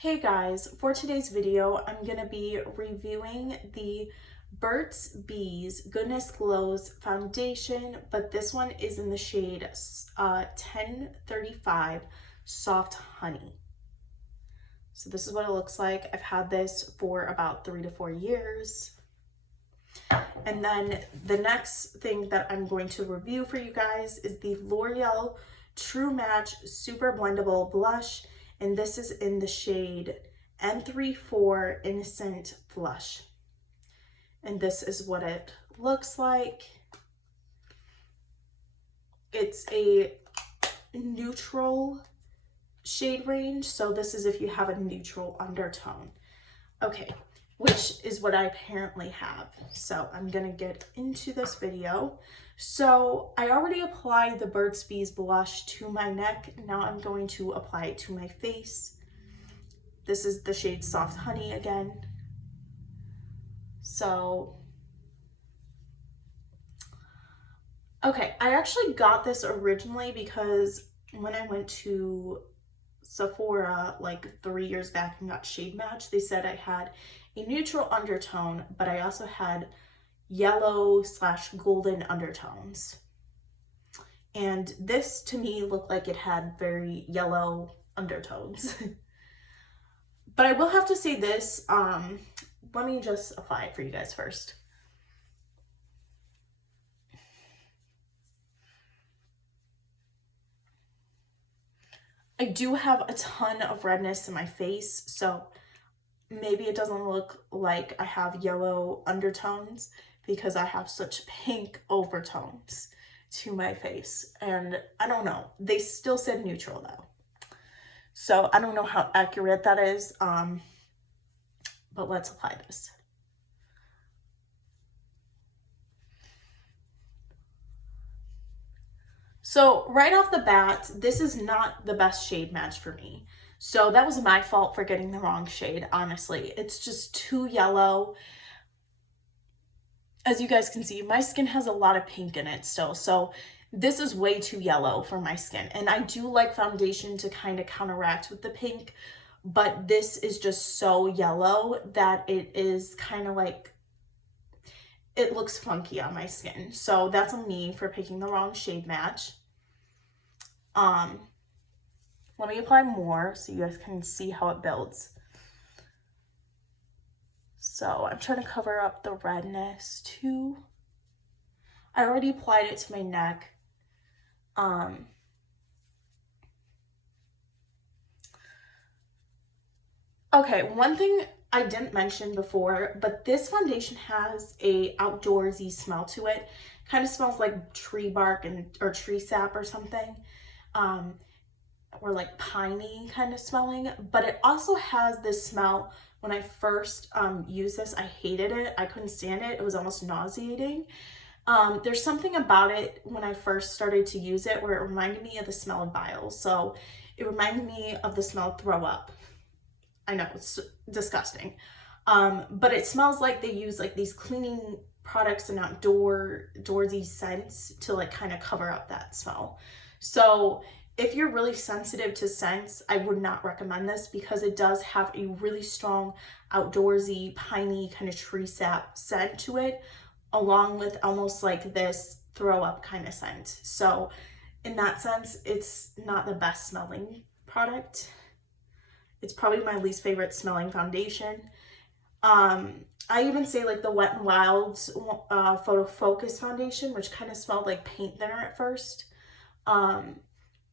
Hey guys, for today's video, I'm going to be reviewing the Burts Bees Goodness Glows foundation, but this one is in the shade 1035 Soft Honey. So this is what it looks like. I've had this for about 3 to 4 years. And then the next thing that I'm going to review for you guys is the L'Oreal True Match Super Blendable Blush. And this is in the shade N34 Innocent Flush. And this is what it looks like. It's a neutral shade range, so this is if you have a neutral undertone. Okay, which is what I apparently have. So I'm gonna get into this video. So I already applied the Burt's Bees blush to my neck. Now I'm going to apply it to my face. This is the shade Soft Honey again. So, okay, I actually got this originally because when I went to Sephora like 3 years back and got shade match, they said I had a neutral undertone, but I also had yellow/golden undertones. And this to me looked like it had very yellow undertones. But I will have to say this, let me just apply it for you guys first. I do have a ton of redness in my face, so maybe it doesn't look like I have yellow undertones because I have such pink overtones to my face. And I don't know, they still said neutral though. So I don't know how accurate that is, but let's apply this. So right off the bat, this is not the best shade match for me. So that was my fault for getting the wrong shade, honestly. It's just too yellow. As you guys can see, my skin has a lot of pink in it still. So this is way too yellow for my skin. And I do like foundation to kind of counteract with the pink, but this is just so yellow that it is kind of like, it looks funky on my skin. So that's on me for picking the wrong shade match. Let me apply more so you guys can see how it builds. So I'm trying to cover up the redness too. I already applied it to my neck. Okay, one thing I didn't mention before, but this foundation has a outdoorsy smell to it. Kind of smells like tree bark or tree sap or something. Or like piney kind of smelling, but it also has this smell. When I first used this, I hated it. I couldn't stand it. It was almost nauseating. There's something about it when I first started to use it where it reminded me of the smell of bile. So it reminded me of the smell of throw up. I know, it's disgusting. But it smells like they use like these cleaning products and outdoorsy scents to like kind of cover up that smell. So if you're really sensitive to scents, I would not recommend this because it does have a really strong outdoorsy, piney kind of tree sap scent to it, along with almost like this throw up kind of scent. So in that sense, it's not the best smelling product. It's probably my least favorite smelling foundation. I even say like the Wet n Wild's Photo Focus foundation, which kind of smelled like paint thinner at first.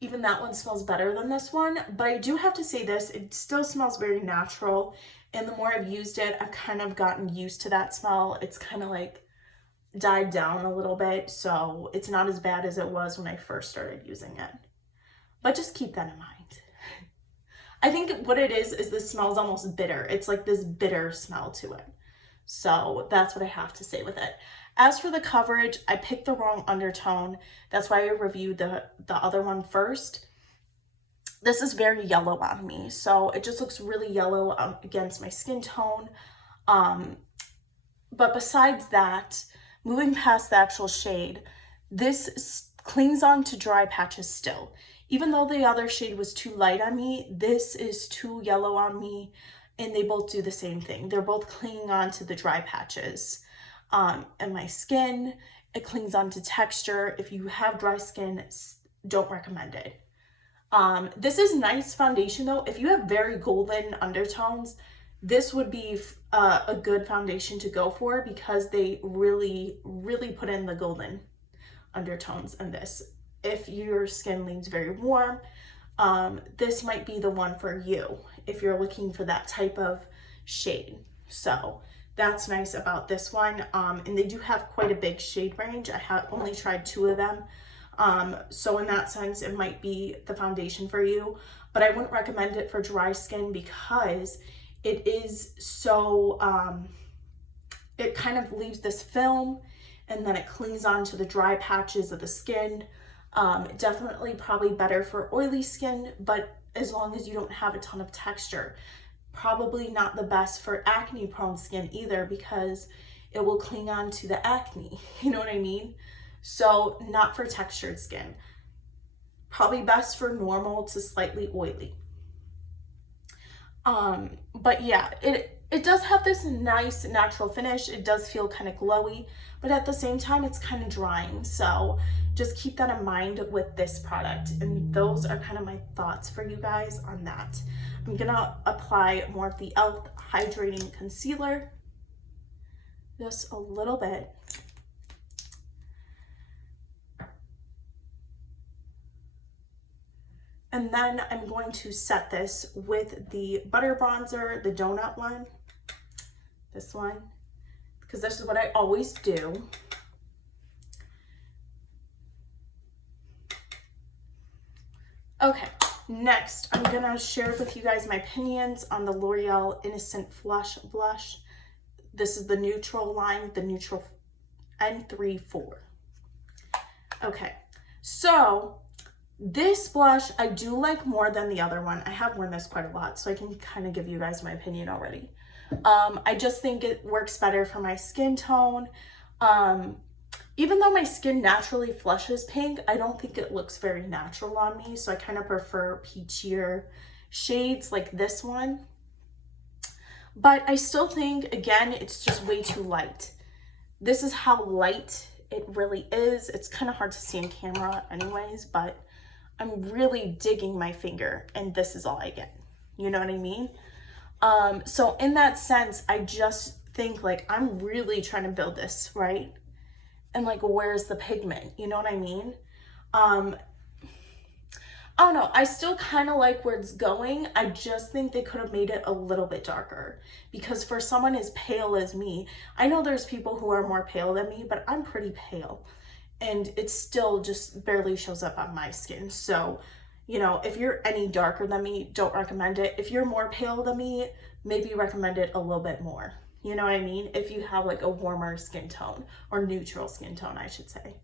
Even that one smells better than this one, but I do have to say this, it still smells very natural. And the more I've used it, I've kind of gotten used to that smell. It's kind of like died down a little bit, so it's not as bad as it was when I first started using it. But just keep that in mind. I think what it is this smells almost bitter. It's like this bitter smell to it. So that's what I have to say with it. As for the coverage, I picked the wrong undertone. That's why I reviewed the other one first. This is very yellow on me, so it just looks really yellow against my skin tone. But besides that, moving past the actual shade, this clings on to dry patches still. Even though the other shade was too light on me, this is too yellow on me, and they both do the same thing. They're both clinging on to the dry patches and my skin. It clings on to texture. If you have dry skin, don't recommend it. This is nice foundation though. If you have very golden undertones, this would be a good foundation to go for, because they really, really put in the golden undertones in this. If your skin leans very warm, this might be the one for you if you're looking for that type of shade. So that's nice about this one. And they do have quite a big shade range. I have only tried 2 of them. So in that sense, it might be the foundation for you, but I wouldn't recommend it for dry skin, because it is so, it kind of leaves this film and then it clings on to the dry patches of the skin. Definitely probably better for oily skin, but as long as you don't have a ton of texture. Probably not the best for acne prone skin either, because it will cling on to the acne, you know what I mean? So not for textured skin. Probably best for normal to slightly oily. But yeah, it does have this nice natural finish. It does feel kind of glowy, but at the same time, it's kind of drying. So just keep that in mind with this product. And those are kind of my thoughts for you guys on that. I'm gonna apply more of the e.l.f. Hydrating Concealer, just a little bit. And then I'm going to set this with the Butter Bronzer, the donut one, this one, because this is what I always do. Okay, next I'm gonna share with you guys my opinions on the L'Oreal Innocent Flush Blush. This is the neutral line, the neutral N34. Okay, so this blush I do like more than the other one. I have worn this quite a lot, so I can kind of give you guys my opinion already. I just think it works better for my skin tone. Even though my skin naturally flushes pink, I don't think it looks very natural on me, so I kind of prefer peachier shades like this one. But I still think, again, it's just way too light. This is how light it really is. It's kind of hard to see in camera anyways, but I'm really digging my finger and this is all I get. You know what I mean? So in that sense, I just think like I'm really trying to build this, right? And like, where's the pigment? You know what I mean? I don't know. I still kind of like where it's going. I just think they could have made it a little bit darker, because for someone as pale as me, I know there's people who are more pale than me, but I'm pretty pale and it still just barely shows up on my skin. So, you know, if you're any darker than me, don't recommend it. If you're more pale than me, maybe recommend it a little bit more. You know what I mean? If you have like a warmer skin tone, or neutral skin tone, I should say.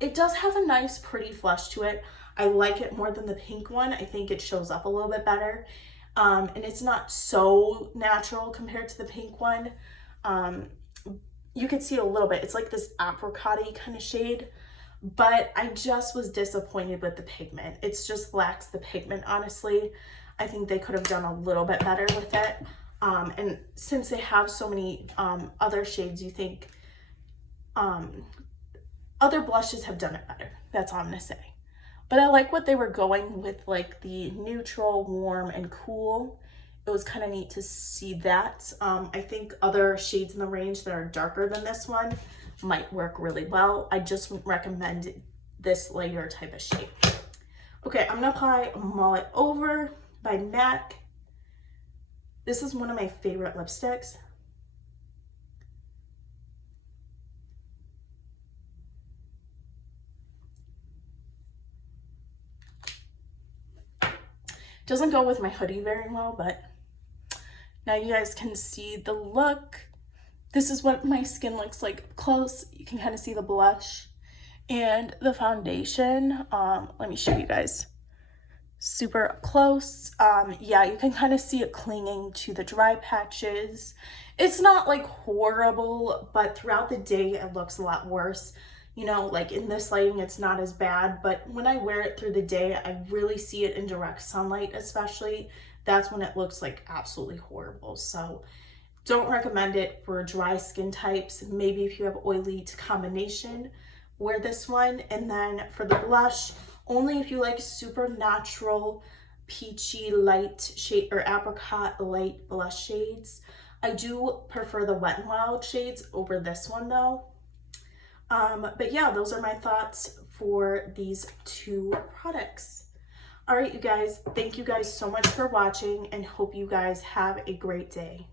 It does have a nice pretty flush to it. I like it more than the pink one. I think it shows up a little bit better. And it's not so natural compared to the pink one. You can see a little bit. It's like this apricot-y kind of shade, but I just was disappointed with the pigment. It's just lacks the pigment, honestly. I think they could have done a little bit better with it. And since they have so many other shades, you think other blushes have done it better. That's all I'm gonna say. But I like what they were going with, like the neutral, warm, and cool. It was kind of neat to see that. I think other shades in the range that are darker than this one might work really well. I just wouldn't recommend this lighter type of shade. Okay, I'm gonna apply Mullet Over by MAC. This is one of my favorite lipsticks. Doesn't go with my hoodie very well, but now you guys can see the look. This is what my skin looks like up close. You can kind of see the blush and the foundation. Let me show you guys super up close. Yeah, you can kind of see it clinging to the dry patches. It's not like horrible, but throughout the day it looks a lot worse. You know, like in this lighting, it's not as bad, but when I wear it through the day, I really see it in direct sunlight, especially. That's when it looks like absolutely horrible. So don't recommend it for dry skin types. Maybe if you have oily to combination, wear this one. And then for the blush, only if you like super natural, peachy light shade or apricot light blush shades. I do prefer the Wet n Wild shades over this one though. But yeah, those are my thoughts for these two products. All right, you guys, thank you guys so much for watching and hope you guys have a great day.